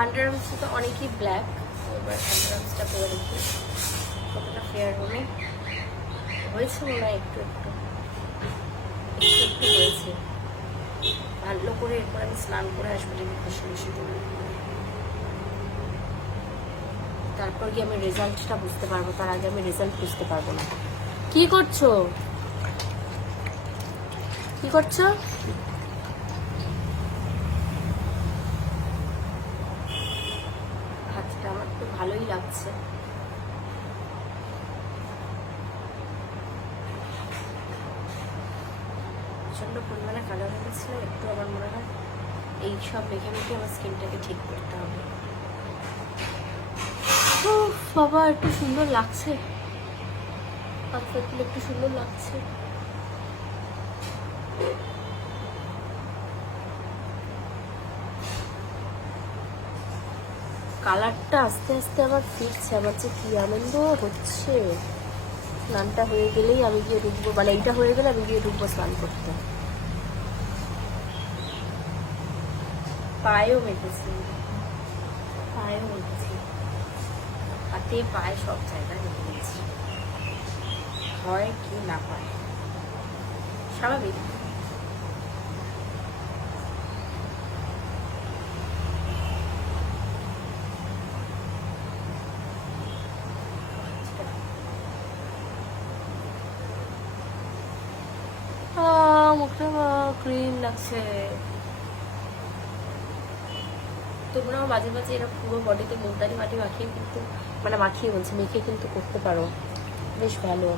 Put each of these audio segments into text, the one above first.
Under আর্মসটা তো অনেকই black, এবার আন্ডার আর্মসটা করে দেখি কতটা ফেয়ার হলো। হয়েছে মনে হয় একটু একটু হয়েছে। ভালো করে এরপর আমি স্নান করে আসবো, বেশি বেশি করে, তারপর কি আমি রেজাল্টটা বুঝতে পারবো। তার আগে আমি রেজাল্ট বুঝতে পারবো না। কি করছো, কি করছো? হাতটা আমার তো ভালোই লাগছে। প্রচন্ড পরিমাণে কালার হয়ে গেছিল একটু। আমার মনে হয় এই সব মেখে মেখে আমার স্কিনটাকে ঠিক করতে হবে। বাবা একটু সুন্দর লাগছে, হাতগুলো একটু সুন্দর লাগছে। কালারটা আস্তে আস্তে আমার ফিরছে, আমার যে কি আনন্দ হচ্ছে। স্নানটা হয়ে গেলেই আমি গিয়ে ঢুকবো, মানে এইটা হয়ে গেলে আমি গিয়ে ঢুকবো স্নান করতে। পায়েও মেখেছি, পায়েও মেখেছি, হাতে পায়ে সব জায়গায় মেখে দিয়েছি। হয় কি না হয় স্বাভাবিক। মুখটা গ্রিন লাগছে। তোমরাও মাঝে মাঝে এরকম পুরো বডিতে মুলতানি মাটি মাখিয়ে কিন্তু, মানে মাখিয়ে বলছি, মেখে কিন্তু করতে পারো, বেশ ভালো।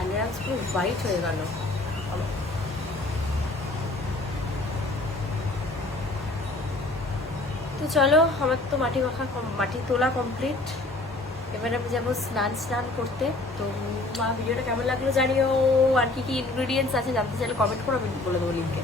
আন্ডার আর্মস পুরো হোয়াইট হয়ে গেল। তো চলো, আমার তো মাটি তোলা কমপ্লিট। এবার আমি যাবো স্নান করতে। তো মা ভিডিওটা কেমন লাগলো জানিও, আর কি কি ইনগ্রিডিয়েন্টস আছে জানতে চাইলে কমেন্ট করে আমি বলে দেবো লিঙ্কে।